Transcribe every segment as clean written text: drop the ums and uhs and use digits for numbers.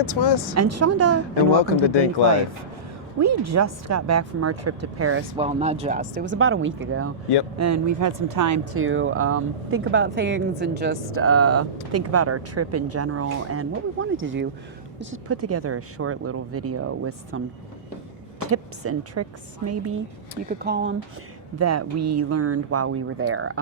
it's Wes and Chanda, and welcome to DinkLife. We just got back from our trip to Paris. Well, not just. It was about a week ago. Yep. And we've had some time to think about things and just think about our trip in general. And what we wanted to do was just put together a short little video with some tips and tricks, maybe you could call them, that we learned while we were there.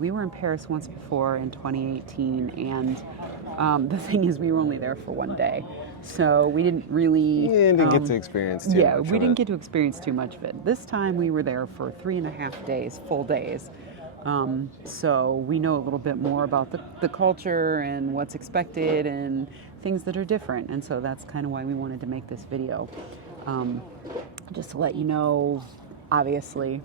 We were in Paris once before in 2018, and the thing is we were only there for one day. So we didn't really... didn't get to experience too much Yeah, we didn't it. get to experience too much of it. This time we were there for 3.5 days, full days. So we know a little bit more about the culture and what's expected and things that are different. And so that's kind of why we wanted to make this video. Just to let you know, obviously,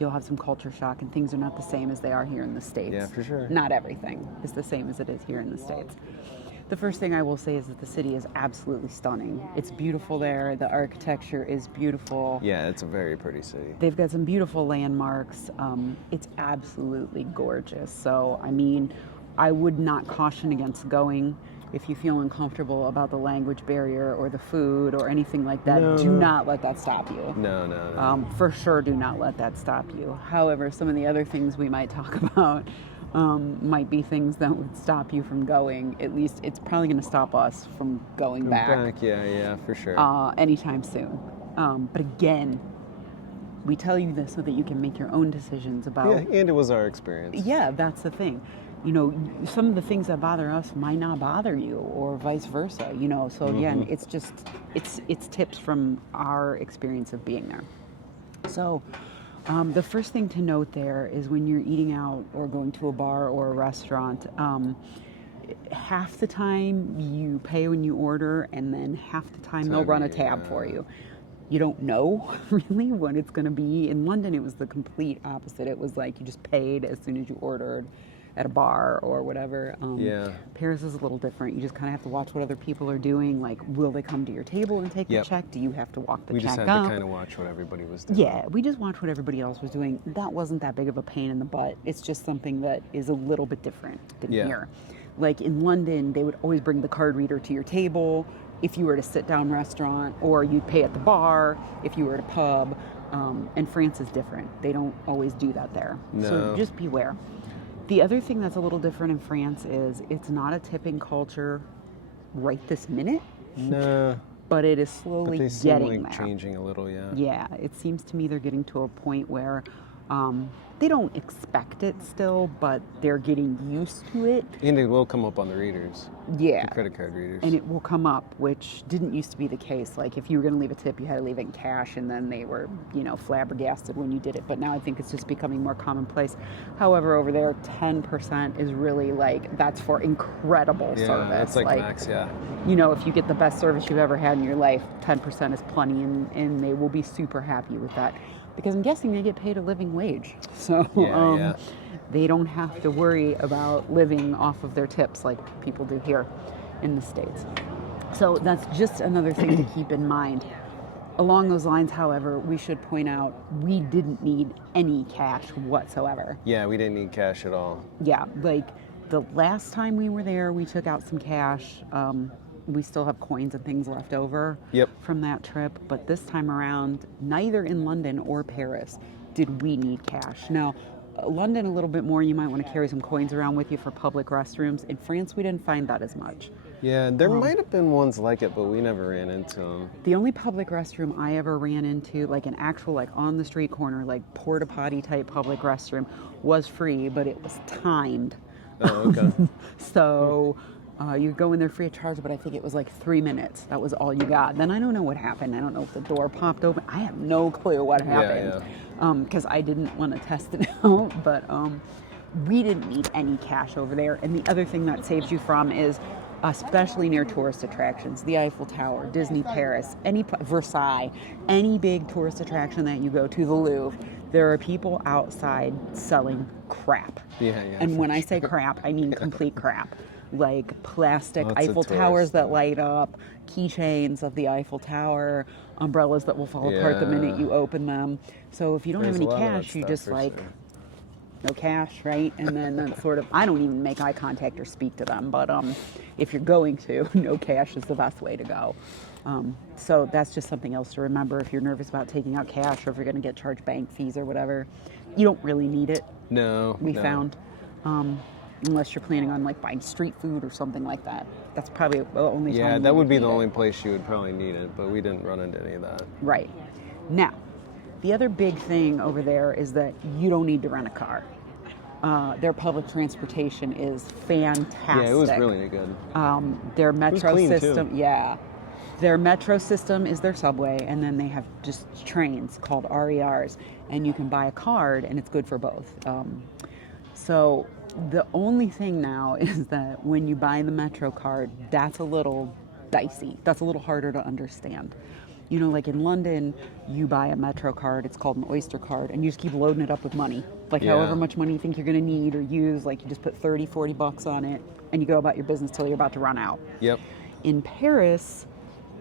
you'll have some culture shock and things are not the same as they are here in the States. Yeah, for sure. Not everything is the same as it is here in the States. The first thing I will say is that the city is absolutely stunning. It's beautiful there. The architecture is beautiful. Yeah, it's a very pretty city. They've got some beautiful landmarks. It's absolutely gorgeous. So, I mean, I would not caution against going if you feel uncomfortable about the language barrier or the food or anything like that. No. Do not let that stop you. No. For sure, do not let that stop you. However, some of the other things we might talk about might be things that would stop you from going. At least it's probably going to stop us from going back. Yeah, for sure. Anytime soon. But again, we tell you this so that you can make your own decisions about... Yeah, and it was our experience. Yeah, that's the thing. You know, some of the things that bother us might not bother you, or vice versa, you know. So again, it's just, it's tips from our experience of being there. So the first thing to note there is when you're eating out or going to a bar or a restaurant, half the time you pay when you order, and then half the time they'll run a tab for you. You don't know really what it's going to be. In London, it was the complete opposite. It was like you just paid as soon as you ordered at a bar or whatever. Paris is a little different. You just kind of have to watch what other people are doing. Like, will they come to your table and take the check? Do you have to walk the check up? We just had to kind of watch what everybody was doing. Yeah, we just watched what everybody else was doing. That wasn't that big of a pain in the butt. It's just something that is a little bit different than here. Like in London, they would always bring the card reader to your table if you were at a sit-down restaurant, or you'd pay at the bar if you were at a pub. And France is different. They don't always do that there. No. So just beware. The other thing that's a little different in France is it's not a tipping culture right this minute. No. But it is slowly they seem getting like there. Changing a little, yeah. Yeah, it seems to me they're getting to a point where they don't expect it still, but they're getting used to it. And it will come up on the readers. Yeah. The credit card readers. And it will come up, which didn't used to be the case. Like if you were going to leave a tip, you had to leave it in cash, and then they were, flabbergasted when you did it. But now I think it's just becoming more commonplace. However, over there, 10% is really that's for incredible service. Yeah, that's like max, yeah. If you get the best service you've ever had in your life, 10% is plenty, and they will be super happy with that. Because I'm guessing they get paid a living wage. So they don't have to worry about living off of their tips like people do here in the States. So that's just another thing to keep in mind. Along those lines, however, we should point out we didn't need any cash whatsoever. Yeah, we didn't need cash at all. Yeah, like the last time we were there, we took out some cash. We still have coins and things left over from that trip. But this time around, neither in London or Paris did we need cash. Now, London a little bit more. You might want to carry some coins around with you for public restrooms. In France, we didn't find that as much. Yeah, there might have been ones like it, but we never ran into them. The only public restroom I ever ran into, like an actual, on the street corner, porta potty type public restroom, was free, but it was timed. Oh, okay. So... you go in there free of charge, but I think it was 3 minutes. That was all you got. Then I don't know what happened. I don't know if the door popped open. I have no clue what happened. Because I didn't want to test it out. But we didn't need any cash over there. And the other thing that saves you from is, especially near tourist attractions, the Eiffel Tower, Disney Paris, Versailles, any big tourist attraction that you go to, the Louvre, there are people outside selling crap. And when I say crap, I mean complete crap. Like plastic Eiffel Towers that light up, keychains of the Eiffel Tower, umbrellas that will fall apart the minute you open them. So if you don't have any cash, you just no cash, right? And then that's sort of, I don't even make eye contact or speak to them, but if you're going to, no cash is the best way to go. So that's just something else to remember if you're nervous about taking out cash or if you're going to get charged bank fees or whatever. You don't really need it. We found. Unless you're planning on like buying street food or something like that. That's probably the only time. Yeah, that would be the only place you would probably need it, but we didn't run into any of that. Right. Now, the other big thing over there is that you don't need to rent a car. Their public transportation is fantastic. Yeah, it was really good. Their metro system, too. Their metro system is their subway, and then they have just trains called RERs, and you can buy a card, and it's good for both. So the only thing now is that when you buy the metro card, that's a little dicey. That's a little harder to understand. You know, like in London, you buy a metro card, it's called an Oyster card, and you just keep loading it up with money. Like however much money you think you're going to need or use, like you just put 30, 40 bucks on it, and you go about your business till you're about to run out. Yep. In Paris,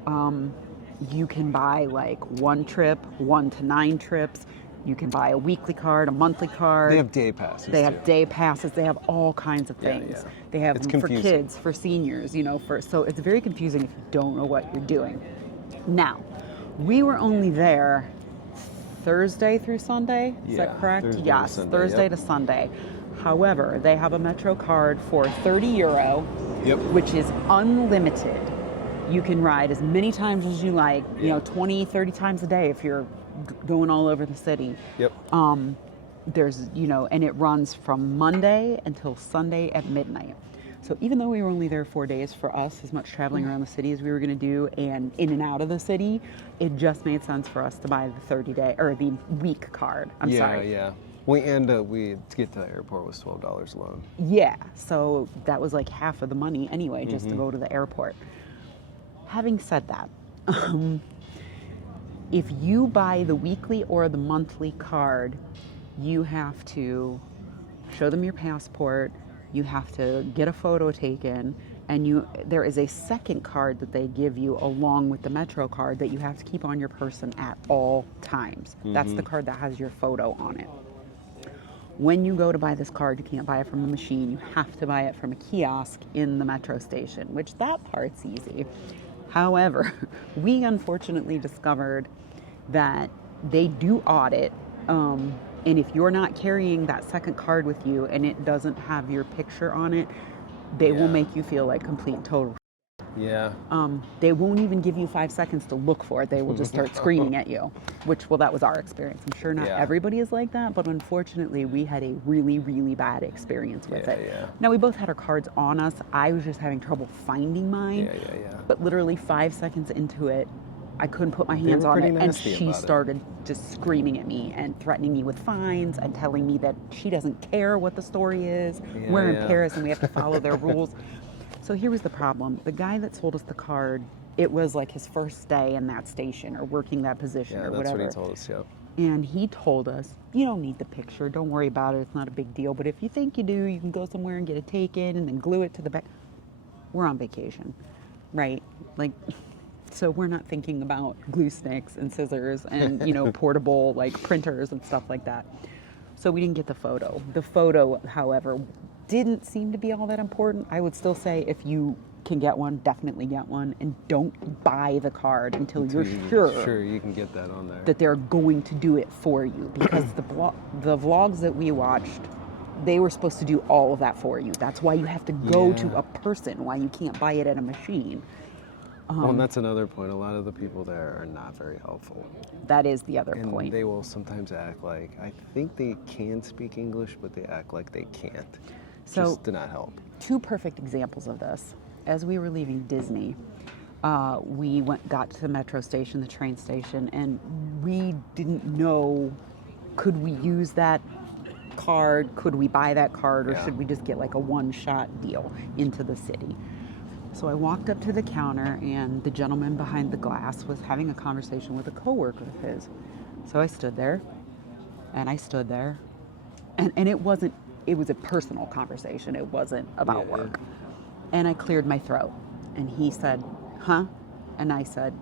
you can buy like 1 trip, 1 to 9 trips. You can buy a weekly card, a monthly card. They have day passes. They have day passes. They have all kinds of things. Yeah. They have It's them for confusing. kids, for seniors, you know, so it's very confusing if you don't know what you're doing. Now, we were only there Thursday through Sunday. Is that correct? Thursday to Yes, Sunday, Thursday yep. to Sunday. However, they have a metro card for €30, Yep. which is unlimited. You can ride as many times as you like, you know, 20, 30 times a day if you're going all over the city. Yep. There's, you know, and it runs from Monday until Sunday at midnight. So even though we were only there 4 days, for us, as much traveling around the city as we were going to do and in and out of the city, it just made sense for us to buy the 30-day or the week card. I'm sorry. Yeah. We to get to the airport was $12 alone. Yeah, so that was like half of the money anyway, just to go to the airport. Having said that, if you buy the weekly or the monthly card, you have to show them your passport, you have to get a photo taken, and there is a second card that they give you along with the Metro card that you have to keep on your person at all times. That's the card that has your photo on it. When you go to buy this card, you can't buy it from a machine. You have to buy it from a kiosk in the metro station, which that part's easy. However, we unfortunately discovered that they do audit, and if you're not carrying that second card with you and it doesn't have your picture on it, they will make you feel like complete and total. Yeah. They won't even give you 5 seconds to look for it. They will just start screaming at you, that was our experience. I'm sure not everybody is like that, but unfortunately we had a really, really bad experience with it. Yeah. Now, we both had our cards on us. I was just having trouble finding mine. Yeah. But literally 5 seconds into it, I couldn't put my hands on it, and she started just screaming at me and threatening me with fines and telling me that she doesn't care what the story is. We're in Paris and we have to follow their rules. So here was the problem. The guy that sold us the card, it was like his first day in that station or working that position or whatever. Yeah, that's what he told us, And he told us, you don't need the picture. Don't worry about it. It's not a big deal. But if you think you do, you can go somewhere and get it taken and then glue it to the back. We're on vacation, right? Like, so we're not thinking about glue sticks and scissors and, portable like printers and stuff like that. So we didn't get the photo. The photo, however, didn't seem to be all that important. I would still say if you can get one, definitely get one, and don't buy the card until you're sure you can get that on there. That they're going to do it for you, because the vlogs that we watched, they were supposed to do all of that for you. That's why you have to go to a person, why you can't buy it at a machine. Well, and that's another point. A lot of the people there are not very helpful. That is the other and point. They will sometimes act like, I think they can speak English, but they act like they can't. So, just to not help. 2 perfect examples of this. As we were leaving Disney, we got to the metro station, the train station, and we didn't know, could we use that card? Could we buy that card? Or should we just get like a one-shot deal into the city? So I walked up to the counter, and the gentleman behind the glass was having a conversation with a coworker of his. So I stood there, and it was a personal conversation. It wasn't about work. And I cleared my throat, and he said, huh? And I said,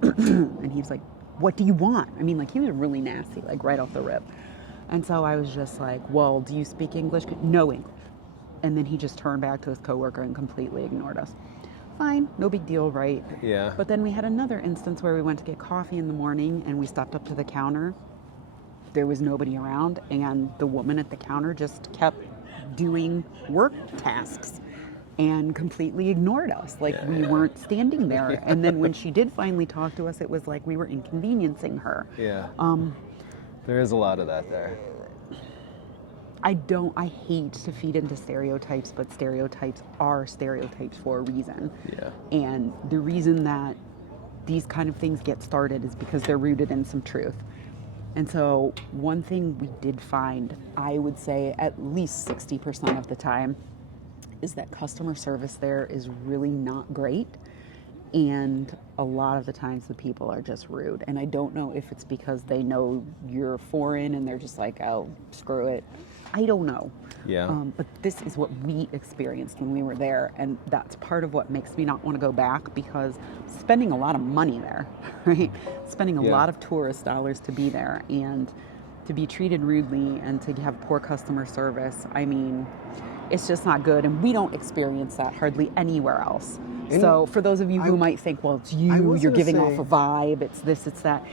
and he was like, what do you want? I mean, like, he was really nasty, like right off the rip. And so I was just like, well, do you speak English? No English. And then he just turned back to his coworker and completely ignored us. Fine, no big deal, right? Yeah. But then we had another instance where we went to get coffee in the morning and we stepped up to the counter. There was nobody around, and the woman at the counter just kept doing work tasks and completely ignored us, like we weren't standing there. And then when she did finally talk to us, it was like we were inconveniencing her. Yeah. There is a lot of that there. I hate to feed into stereotypes, but stereotypes are stereotypes for a reason. Yeah. And the reason that these kind of things get started is because they're rooted in some truth. And so one thing we did find, I would say at least 60% of the time, is that customer service there is really not great. And a lot of the times the people are just rude. And I don't know if it's because they know you're foreign and they're just like, oh, screw it. I don't know. Yeah. But this is what we experienced when we were there. And that's part of what makes me not want to go back, because spending a lot of money there, right? Spending a lot of tourist dollars to be there and to be treated rudely and to have poor customer service. I mean, it's just not good. And we don't experience that hardly anywhere else. So for those of you who might think, well, it's you're giving off a vibe, it's this, it's that.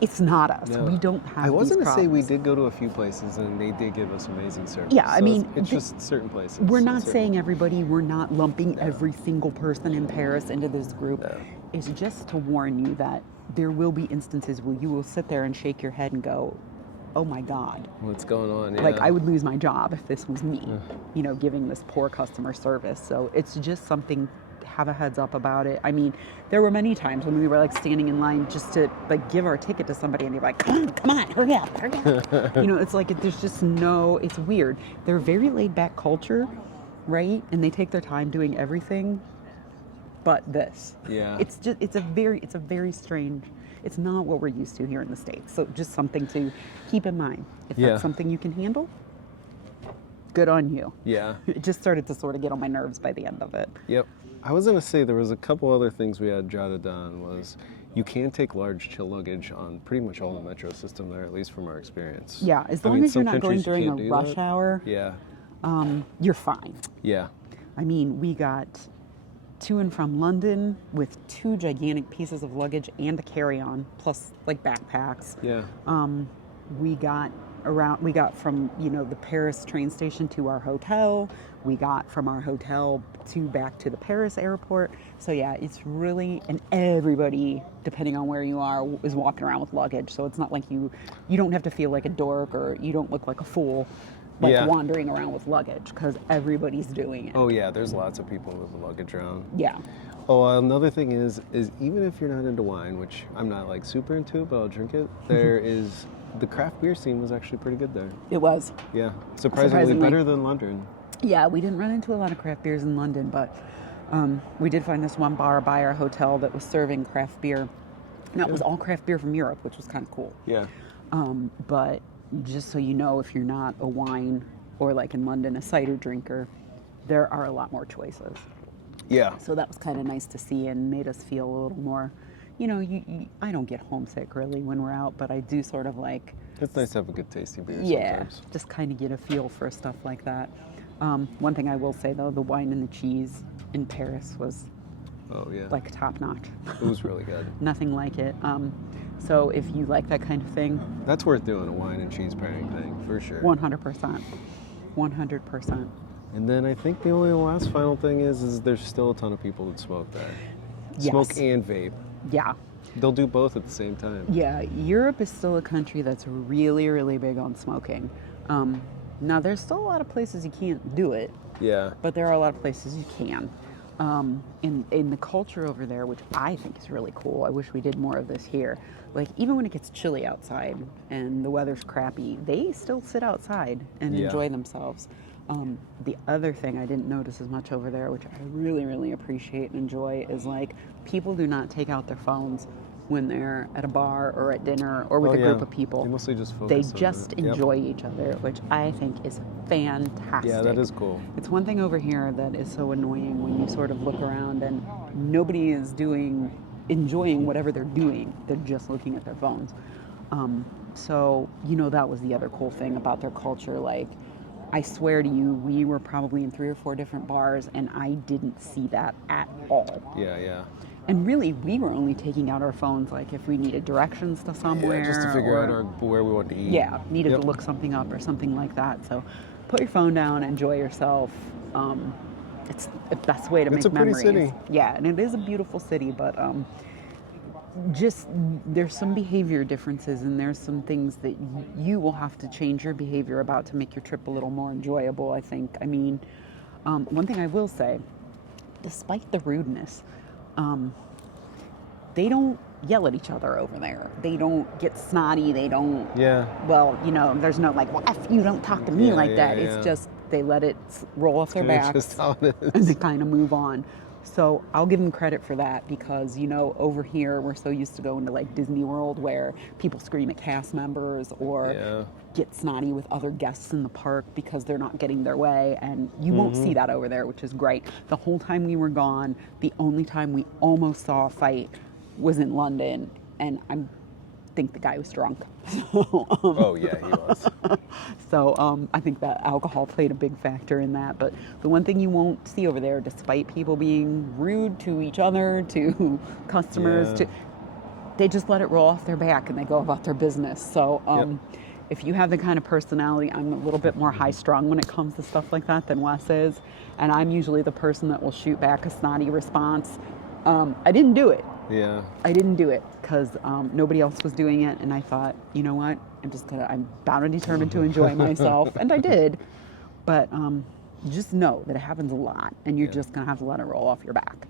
It's not us. No. We don't have I was these going to say we problems. did go to a few places and they did give us amazing service. Yeah, I So mean, it's just certain places. We're not Certain- saying everybody, we're not lumping every single person in Paris into this group. No. It's just to warn you that there will be instances where you will sit there and shake your head and go, oh my God. What's going on? Yeah. Like, I would lose my job if this was me, giving this poor customer service. So it's just something, have a heads up about it. I mean, there were many times when we were like standing in line just to like give our ticket to somebody and they're like, come on, hurry up. It's like, there's just it's weird. They're a very laid back culture, right? And they take their time doing everything but this. Yeah. It's a very strange, it's not what we're used to here in the States. So just something to keep in mind. If that's something you can handle, good on you. Yeah. It just started to sort of get on my nerves by the end of it. Yep. I was going to say there was a couple other things we had jotted down. Was you can take large chill luggage on pretty much all the metro system there, at least from our experience. Yeah, as I long mean, as you're some not going countries you during can't a do rush that. hour, Yeah. you're fine. Yeah. I mean, we got to and from London with 2 gigantic pieces of luggage and a carry-on, plus like backpacks. Yeah. We got from, the Paris train station to our hotel. We got from our hotel back to the Paris airport. So yeah, it's really, and everybody, depending on where you are, is walking around with luggage. So it's not like you don't have to feel like a dork or you don't look like a fool, wandering around with luggage, because everybody's doing it. Oh yeah, there's lots of people with luggage around. Yeah. Oh, another thing is even if you're not into wine, which I'm not like super into it, but I'll drink it, there is, the craft beer scene was actually pretty good there. It was. Yeah, surprisingly better than London. Yeah, we didn't run into a lot of craft beers in London, but we did find this one bar by our hotel that was serving craft beer. And that was all craft beer from Europe, which was kind of cool. Yeah. But just so you know, if you're not a wine or like in London, a cider drinker, there are a lot more choices. Yeah. So that was kind of nice to see and made us feel a little more, I don't get homesick really when we're out, but I do sort of like... It's nice to have a good tasty beer sometimes. Just kind of get a feel for stuff like that. One thing I will say though, the wine and the cheese in Paris was like top notch. It was really good. Nothing like it. So if you like that kind of thing, that's worth doing, a wine and cheese pairing thing for sure. 100%. 100%. And then I think the only last final thing is there's still a ton of people that smoke there. Yes. Smoke and vape. Yeah. They'll do both at the same time. Yeah, Europe is still a country that's really, really big on smoking. Now, there's still a lot of places you can't do it. Yeah. But there are a lot of places you can. In the culture over there, which I think is really cool. I wish we did more of this here. Like, even when it gets chilly outside and the weather's crappy, they still sit outside and enjoy themselves. The other thing I didn't notice as much over there, which I really, really appreciate and enjoy, is like people do not take out their phones when they're at a bar or at dinner or with a group of people. They mostly just They focus on just it. Yep. enjoy each other, which I think is fantastic. Yeah, that is cool. It's one thing over here that is so annoying when you sort of look around and nobody is enjoying whatever they're doing. They're just looking at their phones. So, that was the other cool thing about their culture. Like, I swear to you, we were probably in 3 or 4 different bars, and I didn't see that at all. Yeah. And really, we were only taking out our phones, like, if we needed directions to somewhere. Yeah, just to figure out where we want to eat. Yeah, needed to look something up or something like that. So put your phone down, enjoy yourself. It's the best way to make memories. It's a pretty city. Yeah, and it is a beautiful city, but just there's some behavior differences, and there's some things that you will have to change your behavior about to make your trip a little more enjoyable, I think. I mean, one thing I will say, despite the rudeness, they don't yell at each other over there. They don't get snotty. They don't. Yeah. Well, there's no like, well, F you, don't talk to me like that. Yeah. It's just they let it roll off their backs Just how it is. and they kind of move on. So I'll give them credit for that because, over here we're so used to going to like Disney World where people scream at cast members or get snotty with other guests in the park because they're not getting their way. And you won't see that over there, which is great. The whole time we were gone, the only time we almost saw a fight was in London. And I think the guy was drunk. Oh, yeah, he was. So I think that alcohol played a big factor in that. But the one thing you won't see over there, despite people being rude to each other, to customers, they just let it roll off their back and they go about their business. So if you have the kind of personality, I'm a little bit more high-strung when it comes to stuff like that than Wes is. And I'm usually the person that will shoot back a snotty response. I didn't do it. Yeah. I didn't do it because nobody else was doing it, and I thought, you know what, I'm bound and determined to enjoy myself, and I did. But just know that it happens a lot, and you're just gonna have to let it roll off your back.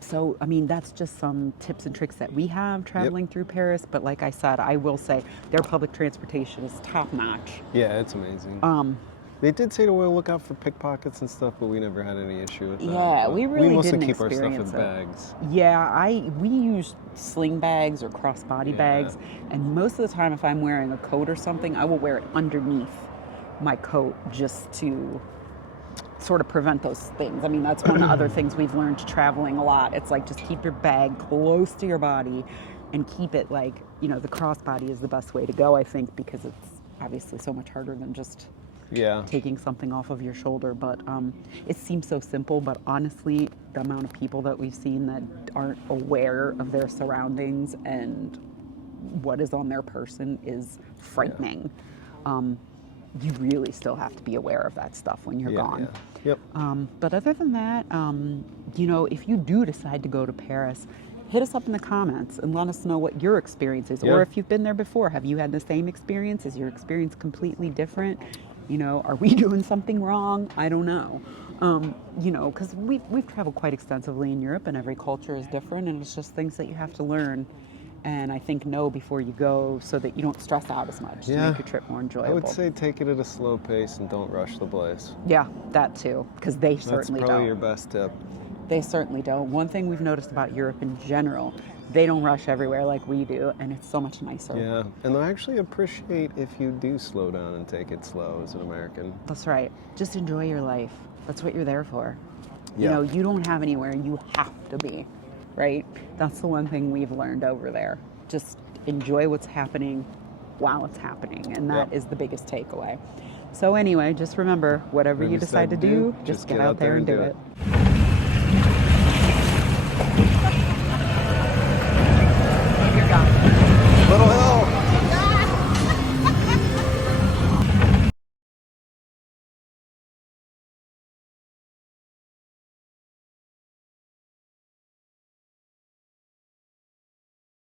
So, I mean, that's just some tips and tricks that we have traveling through Paris. But like I said, I will say their public transportation is top notch. Yeah, it's amazing. They did say to look out for pickpockets and stuff, but we never had any issue with that. Yeah, we really mostly didn't keep our stuff in experience it. bags. Yeah, we use sling bags or crossbody bags, and most of the time if I'm wearing a coat or something, I will wear it underneath my coat just to sort of prevent those things. I mean, that's one of the other things we've learned traveling a lot. It's like just keep your bag close to your body and keep it like, the crossbody is the best way to go, I think, because it's obviously so much harder than just taking something off of your shoulder. But it seems so simple, but honestly, the amount of people that we've seen that aren't aware of their surroundings and what is on their person is frightening. You really still have to be aware of that stuff when you're gone. Yep. But other than that, if you do decide to go to Paris, hit us up in the comments and let us know what your experience is. Or if you've been there before, have you had the same experience? Is your experience completely different? Are we doing something wrong? I don't know. Because we've traveled quite extensively in Europe, and every culture is different, and it's just things that you have to learn. And I think know before you go so that you don't stress out as much to make your trip more enjoyable. I would say take it at a slow pace and don't rush the place. Yeah, that too, because they certainly don't. That's probably your best tip. They certainly don't. One thing we've noticed about Europe in general, they don't rush everywhere like we do, and it's so much nicer. Yeah, and I actually appreciate if you do slow down and take it slow as an American. That's right. Just enjoy your life. That's what you're there for. Yeah. You don't have anywhere you have to be, right? That's the one thing we've learned over there. Just enjoy what's happening while it's happening, and that is the biggest takeaway. So anyway, just remember, whatever you decide to do, just get out there and do it.